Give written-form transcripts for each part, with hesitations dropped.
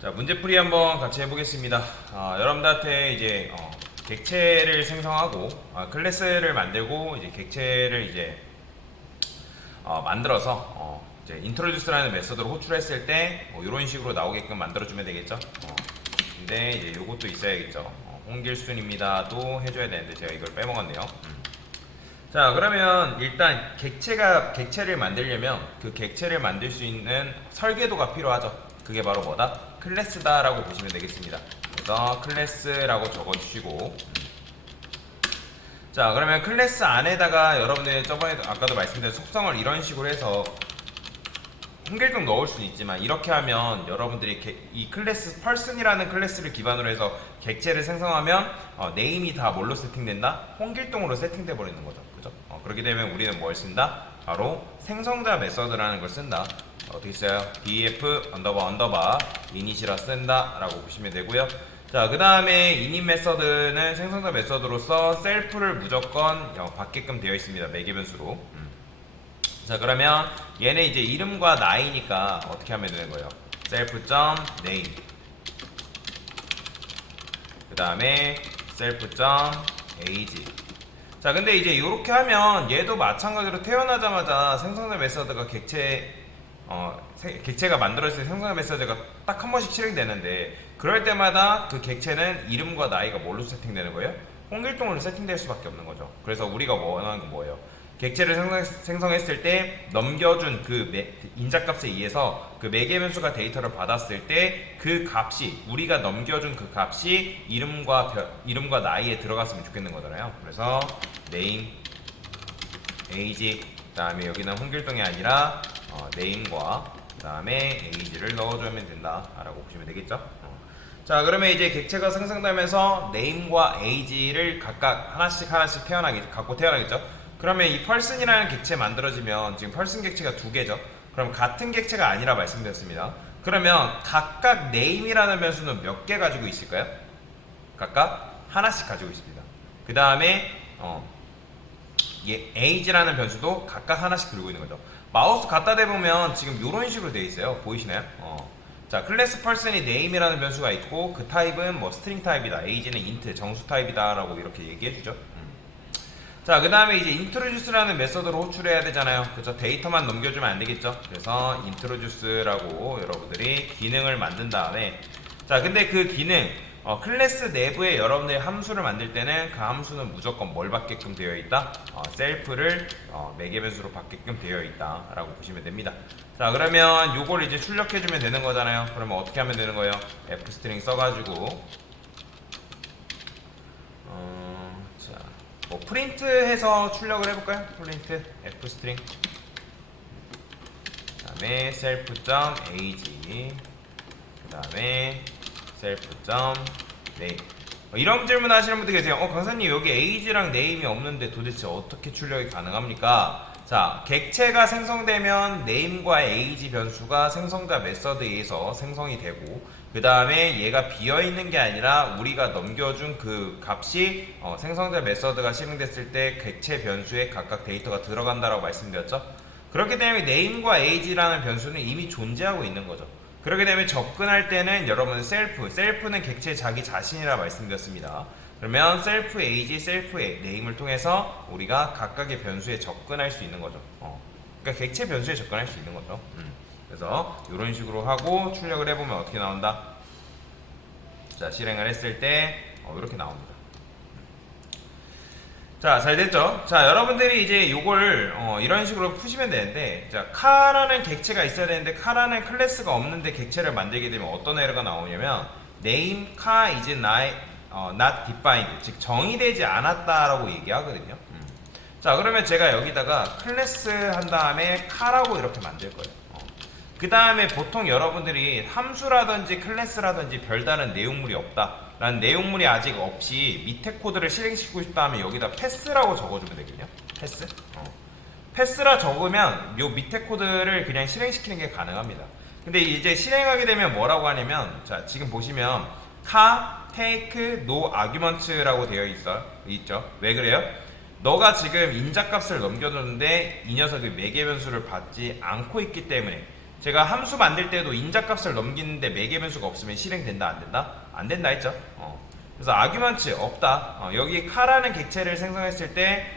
자, 문제풀이 한번 같이 해보겠습니다. 여러분들한테 이제 객체를 생성하고 클래스를 만들고 이제 객체를 이제 만들어서 이제 introduce라는 메서드로 호출했을 때 이런 식으로 나오게끔 만들어주면 되겠죠. 근데 이제 요것도 있어야겠죠. 홍길순입니다도 해줘야 되는데 제가 이걸 빼먹었네요. 자, 그러면 일단 객체를 만들려면 그 객체를 만들 수 있는 설계도가 필요하죠. 그게 바로 뭐다? 클래스다 라고 보시면 되겠습니다. 그래서 클래스라고 적어주시고, 자, 그러면 클래스 안에다가 여러분들 저번에 아까도 말씀드린 속성을 이런 식으로 해서 홍길동 넣을 수는 있지만, 이렇게 하면 여러분들이 이 클래스 person이라는 클래스를 기반으로 해서 객체를 생성하면 네임이 다 뭘로 세팅된다? 홍길동으로 세팅돼 버리는 거죠. 그죠? 그렇게 되면 우리는 뭘 쓴다? 바로 생성자 메서드라는 걸 쓴다. 어떻게 써요? df 언더바 init이라 쓴다 라고 보시면 되고요. 자, 그 다음에 init 메서드는 생성자 메서드로서 셀프를 무조건 받게끔 되어 있습니다. 매개 변수로. 자, 그러면 얘네 이제 이름과 나이니까 어떻게 하면 되는 거예요? self.name, 그 다음에 self.age. 자, 근데 이제 이렇게 하면 얘도 마찬가지로 태어나자마자 생성자 메서드가 객체가 만들어질 때 생성자 메시지가 딱 한 번씩 실행되는데, 그럴 때마다 그 객체는 이름과 나이가 뭘로 세팅되는 거예요? 홍길동으로 세팅될 수밖에 없는 거죠. 그래서 우리가 원하는 건 뭐예요? 객체를 생성했을 때 넘겨준 그 인자값에 의해서 그 매개 변수가 데이터를 받았을 때 그 값이, 우리가 넘겨준 그 값이 이름과 나이에 들어갔으면 좋겠는 거잖아요. 그래서 name, age, 그 다음에 여기는 홍길동이 아니라 name과 그 다음에 age를 넣어주면 된다 라고 보시면 되겠죠. 자, 그러면 이제 객체가 생성되면서 name과 age를 각각 하나씩 갖고 태어나겠죠. 그러면 이 person이라는 객체 만들어지면 지금 person 객체가 두 개죠. 그럼 같은 객체가 아니라 말씀드렸습니다. 그러면 각각 name이라는 변수는 몇 개 가지고 있을까요? 각각 하나씩 가지고 있습니다. 그 다음에 age라는 변수도 각각 하나씩 들고 있는 거죠. 마우스 갖다 대보면 지금 이런 식으로 되어 있어요. 보이시나요? 자, 클래스 person이 name이라는 변수가 있고, 그 타입은 뭐 스트링 타입이다, age는 int 정수 타입이다 라고 이렇게 얘기해 주죠. 자, 그 다음에 이제 introduce라는 메서드로 호출해야 되잖아요. 그렇죠? 데이터만 넘겨주면 안 되겠죠. 그래서 introduce라고 여러분들이 기능을 만든 다음에, 자, 근데 그 기능 클래스 내부에 여러분들이 함수를 만들 때는 그 함수는 무조건 뭘 받게끔 되어 있다? 셀프를 매개 변수로 받게끔 되어 있다 라고 보시면 됩니다. 자, 그러면 요걸 이제 출력해 주면 되는 거잖아요. 그러면 어떻게 하면 되는 거예요? fstring 써가지고 뭐 프린트 해서 출력을 해볼까요? 프린트 fstring, 그 다음에 self.age, 그 다음에 self.name. 이런 질문 하시는 분들 계세요. 강사님, 여기 age랑 name이 없는데 도대체 어떻게 출력이 가능합니까? 자, 객체가 생성되면 name과 age 변수가 생성자 메서드에 의해서 생성이 되고, 그 다음에 얘가 비어있는 게 아니라 우리가 넘겨준 그 값이 생성자 메서드가 실행됐을 때 객체 변수에 각각 데이터가 들어간다라고 말씀드렸죠. 그렇기 때문에 name과 age라는 변수는 이미 존재하고 있는 거죠. 그렇게 되면 접근할 때는 여러분 셀프는 객체 자기 자신이라 말씀드렸습니다. 그러면 셀프 age, 셀프 name을 통해서 우리가 각각의 변수에 접근할 수 있는 거죠. 그러니까 객체 변수에 접근할 수 있는 거죠. 그래서 이런 식으로 하고 출력을 해보면 어떻게 나온다? 자, 실행을 했을 때 이렇게 나옵니다. 자, 잘 됐죠? 자, 여러분들이 이제 요걸 이런 식으로 푸시면 되는데, 자, 카라는 객체가 있어야 되는데 카라는 클래스가 없는데 객체를 만들게 되면 어떤 에러가 나오냐면 name car is not defined, 즉 정의되지 않았다라고 얘기하거든요. 자, 그러면 제가 여기다가 클래스 한 다음에 카라고 이렇게 만들 거예요. 그 다음에 보통 여러분들이 함수라든지 클래스라든지 별다른 내용물이 없다 라는 내용물이 아직 없이 밑에 코드를 실행시키고 싶다 하면 여기다 패스라고 적어주면 되거든요. 패스라 적으면 요 밑에 코드를 그냥 실행시키는 게 가능합니다. 근데 이제 실행하게 되면 뭐라고 하냐면, 자, 지금 보시면 카, take, no arguments라고 되어 있죠. 왜 그래요? 너가 지금 인자값을 넘겨줬는데 이 녀석이 매개 변수를 받지 않고 있기 때문에 제가 함수 만들 때도 인자값을 넘기는데 매개 변수가 없으면 실행된다 안 된다? 안 된다 했죠. 그래서 아규먼트 없다. 여기 카라는 객체를 생성했을 때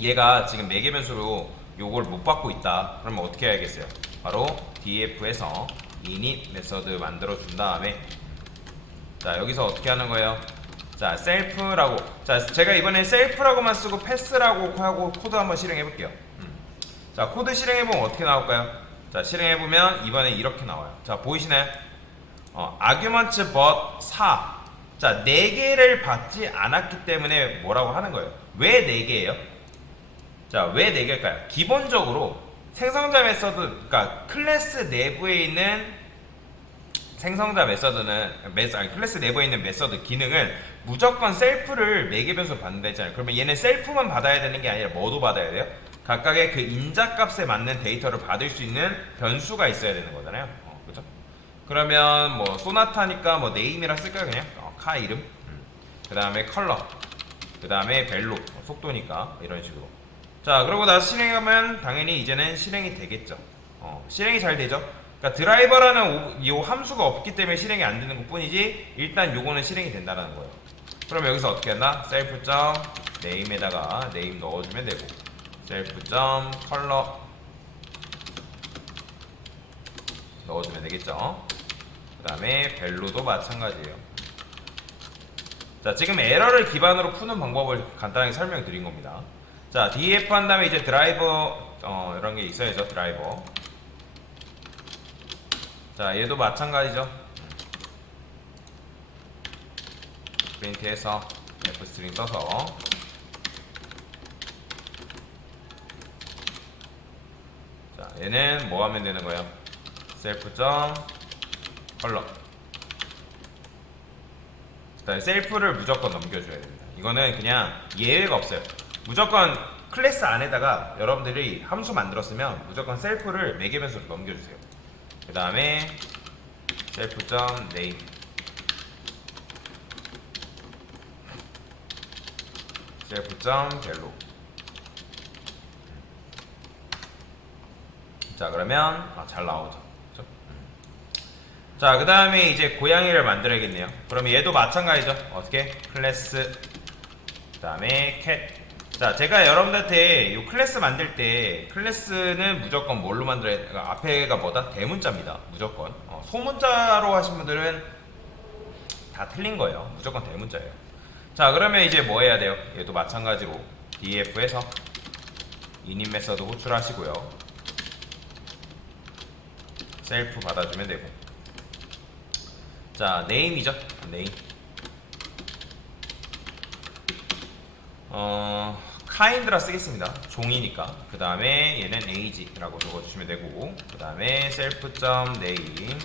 얘가 지금 매개 변수로 요걸 못 받고 있다. 그러면 어떻게 해야겠어요? 바로 df에서 init 메서드 만들어 준 다음에 자 여기서 어떻게 하는 거예요? 자 셀프라고 자 제가 이번엔 셀프라고만 쓰고 패스라고 하고 코드 한번 실행해 볼게요. 자 코드 실행해 보면 어떻게 나올까요? 자 실행해 보면 이번에 이렇게 나와요. 자 보이시나요? argument but 4 자 4개를 받지 않았기 때문에 뭐라고 하는 거예요? 왜 4개예요? 자 왜 4개일까요? 기본적으로 생성자 메서드 그러니까 클래스 내부에 있는 생성자 메서드는 클래스 내부에 있는 메서드 기능을 무조건 셀프를 매개 변수로 받는다 했잖아요. 그러면 얘는 셀프만 받아야 되는 게 아니라 뭐도 받아야 돼요? 각각의 그 인자값에 맞는 데이터를 받을 수 있는 변수가 있어야 되는 거잖아요. 그죠? 그러면 뭐 소나타니까 뭐 네임이라 쓸까요 그냥? 카 이름 그 다음에 컬러 그 다음에 벨로 속도니까 이런 식으로 자 그러고 나서 실행하면 당연히 이제는 실행이 되겠죠. 실행이 잘 되죠. 그러니까 드라이버라는 이 함수가 없기 때문에 실행이 안 되는 것 뿐이지 일단 요거는 실행이 된다는 거예요. 그럼 여기서 어떻게 한다? self.name에다가 name 넣어주면 되고 self.color 넣어주면 되겠죠. 그 다음에 밸류도 마찬가지예요. 자 지금 에러를 기반으로 푸는 방법을 간단하게 설명드린 겁니다. 자 df 한 다음에 이제 드라이버 이런 게 있어야죠. 드라이버 자 얘도 마찬가지죠. 프린트해서 f스트링 써서 자 얘는 뭐 하면 되는 거예요? self.color 셀프를 무조건 넘겨줘야 됩니다. 이거는 그냥 예외가 없어요. 무조건 클래스 안에다가 여러분들이 함수 만들었으면 무조건 셀프를 매개 변수로 넘겨주세요. 그 다음에 self.name self.value 자 그러면 잘 나오죠. 자, 그 다음에 이제 고양이를 만들어야겠네요. 그러면 얘도 마찬가지죠. 어떻게? 클래스, 그 다음에 cat. 자, 제가 여러분들한테 이 클래스 만들 때 클래스는 무조건 뭘로 만들어야 돼? 앞에가 뭐다? 대문자입니다. 무조건. 소문자로 하신 분들은 다 틀린 거예요. 무조건 대문자예요. 자, 그러면 이제 뭐 해야 돼요? 얘도 마찬가지로 df에서 init 메서드 호출하시고요. 셀프 받아주면 되고. 자, name이죠. name. kind라 쓰겠습니다. 종이니까. 그 다음에 얘는 age라고 적어주시면 되고, 그 다음에 self.name,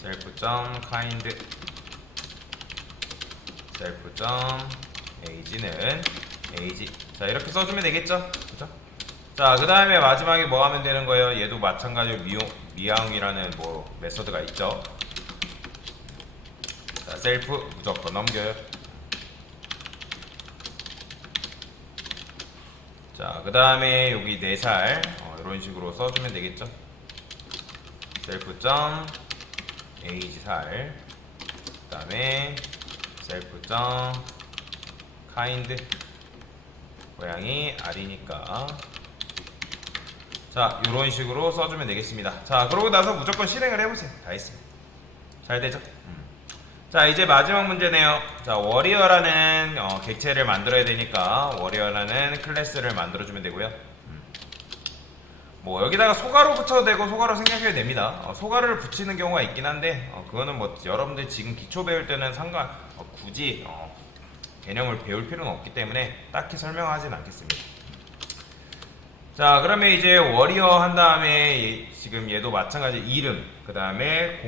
self.kind, self.age는 age. 자, 이렇게 써주면 되겠죠? 그죠? 자, 그 다음에 마지막에 뭐 하면 되는 거예요? 얘도 마찬가지로 미양이라는 뭐 메서드가 있죠. 자, 셀프 무조건 넘겨요. 자, 그 다음에 여기 4살 이런 식으로 써주면 되겠죠. self.age 살, 그 다음에 self.kind 고양이 알이니까 자, 요런 식으로 써주면 되겠습니다. 자, 그러고 나서 무조건 실행을 해보세요. 다 했습니다. 잘 되죠? 자, 이제 마지막 문제네요. 자, 워리어라는 객체를 만들어야 되니까 워리어라는 클래스를 만들어주면 되고요. 뭐 여기다가 소가로 붙여도 되고 소가로 생략해도 됩니다. 소가를 붙이는 경우가 있긴 한데 그거는 뭐 여러분들 지금 기초 배울 때는 굳이 개념을 배울 필요는 없기 때문에 딱히 설명하진 않겠습니다. 자, 그러면 이제 워리어 한 다음에 지금 얘도 마찬가지 이름, 그 다음에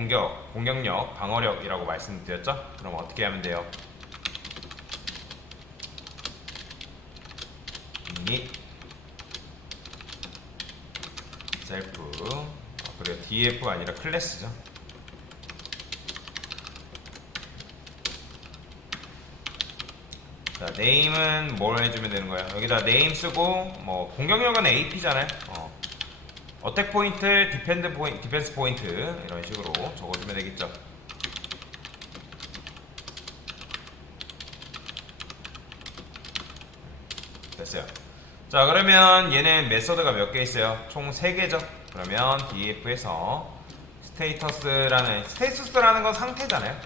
공격력, 방어력이라고 말씀드렸죠? 그럼 어떻게 하면 돼요? init self 그리고 df가 아니라 클래스죠. 자, name은 뭘 해주면 되는 거야? 여기다 name 쓰고 뭐 공격력은 ap잖아요. 어택 포인트, 디펜스 포인트 이런 식으로 적어주면 되겠죠. 됐어요. 자, 그러면 얘는 메서드가 몇 개 있어요? 총 3개죠. 그러면 df에서 스테이터스라는 건 상태잖아요.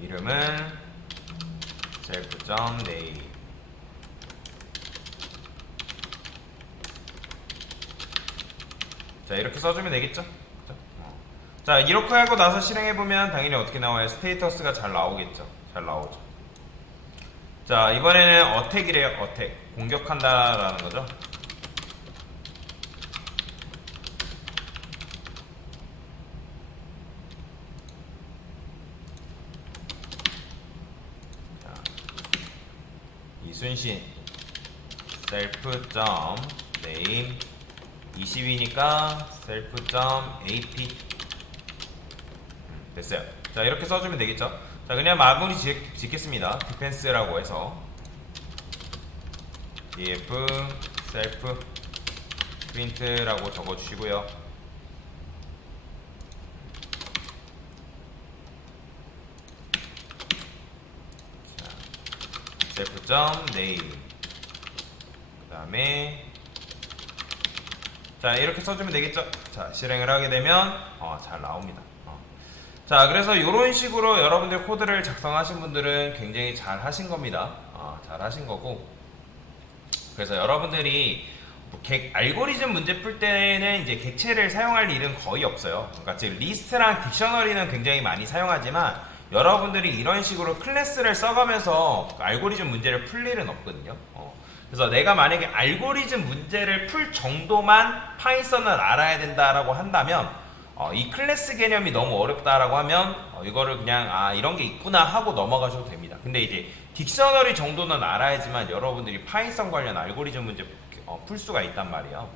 이름은 self.name. 자, 이렇게 써주면 되겠죠? 그죠? 자, 이렇게 하고 나서 실행해보면 당연히 어떻게 나와요? 스테이터스가 잘 나오겠죠? 잘 나오죠. 자, 이번에는 어택이래요. 어택. 공격한다라는 거죠. 자, 이순신 self.name 20이니까 self.ap 됐어요. 자, 이렇게 써주면 되겠죠. 자, 그냥 마무리 짓겠습니다. 디펜스라고 해서 df self print라고 적어주시고요. self.name 그 다음에 자, 이렇게 써주면 되겠죠. 자, 실행을 하게 되면 잘 나옵니다. 자, 그래서 이런 식으로 여러분들 코드를 작성하신 분들은 굉장히 잘 하신 겁니다. 잘 하신 거고, 그래서 여러분들이 알고리즘 문제 풀 때는 이제 객체를 사용할 일은 거의 없어요. 그러니까 지금 리스트랑 딕셔너리는 굉장히 많이 사용하지만 여러분들이 이런 식으로 클래스를 써가면서 알고리즘 문제를 풀 일은 없거든요. 그래서 내가 만약에 알고리즘 문제를 풀 정도만 파이썬을 알아야 된다라고 한다면 이 클래스 개념이 너무 어렵다라고 하면 이거를 그냥 이런 게 있구나 하고 넘어가셔도 됩니다. 근데 이제 딕셔너리 정도는 알아야지만 여러분들이 파이썬 관련 알고리즘 문제 풀 수가 있단 말이에요.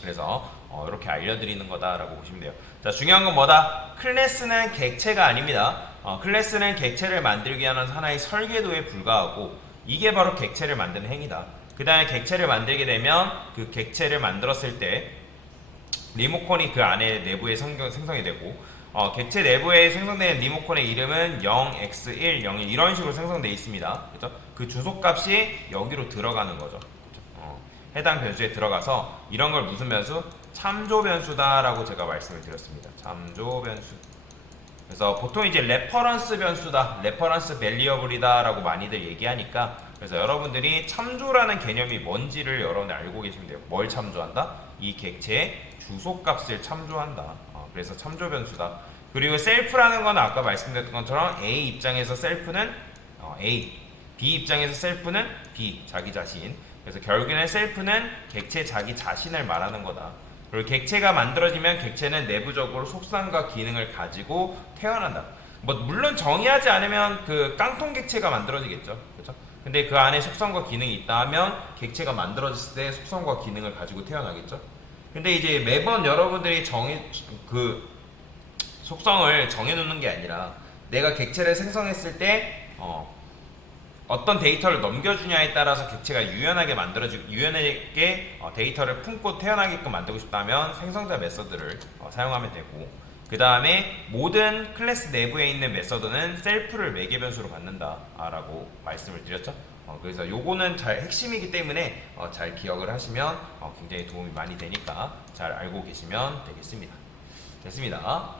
그래서 이렇게 알려드리는 거다라고 보시면 돼요. 자, 중요한 건 뭐다? 클래스는 객체가 아닙니다. 클래스는 객체를 만들기 위한 하나의 설계도에 불과하고 이게 바로 객체를 만드는 행위다. 그 다음에 객체를 만들게 되면 그 객체를 만들었을 때 리모컨이 그 안에 내부에 생성이 되고 객체 내부에 생성되는 리모컨의 이름은 0x1, 01 이런 식으로 생성되어 있습니다. 그죠? 그 주소값이 여기로 들어가는 거죠. 그죠? 해당 변수에 들어가서 이런 걸 무슨 변수? 참조 변수다라고 제가 말씀을 드렸습니다. 참조 변수. 그래서 보통 이제 레퍼런스 변수다, 레퍼런스 밸리어블이다 라고 많이들 얘기하니까 그래서 여러분들이 참조라는 개념이 뭔지를 여러분들 알고 계시면 돼요. 뭘 참조한다? 이 객체의 주소값을 참조한다. 그래서 참조 변수다. 그리고 셀프라는 건 아까 말씀드렸던 것처럼 A 입장에서 셀프는 A, B 입장에서 셀프는 B, 자기 자신. 그래서 결국에는 셀프는 객체 자기 자신을 말하는 거다. 그리고 객체가 만들어지면 객체는 내부적으로 속성과 기능을 가지고 태어난다. 뭐 물론 정의하지 않으면 그 깡통 객체가 만들어지겠죠. 그렇죠? 근데 그 안에 속성과 기능이 있다 하면 객체가 만들어졌을 때 속성과 기능을 가지고 태어나겠죠. 근데 이제 매번 여러분들이 그 속성을 정해놓는 게 아니라 내가 객체를 생성했을 때 어떤 데이터를 넘겨주냐에 따라서 객체가 유연하게 데이터를 품고 태어나게끔 만들고 싶다면 생성자 메서드를 사용하면 되고, 그 다음에 모든 클래스 내부에 있는 메서드는 셀프를 매개 변수로 갖는다 라고 말씀을 드렸죠. 그래서 요거는 잘 핵심이기 때문에 잘 기억을 하시면 굉장히 도움이 많이 되니까 잘 알고 계시면 되겠습니다. 됐습니다.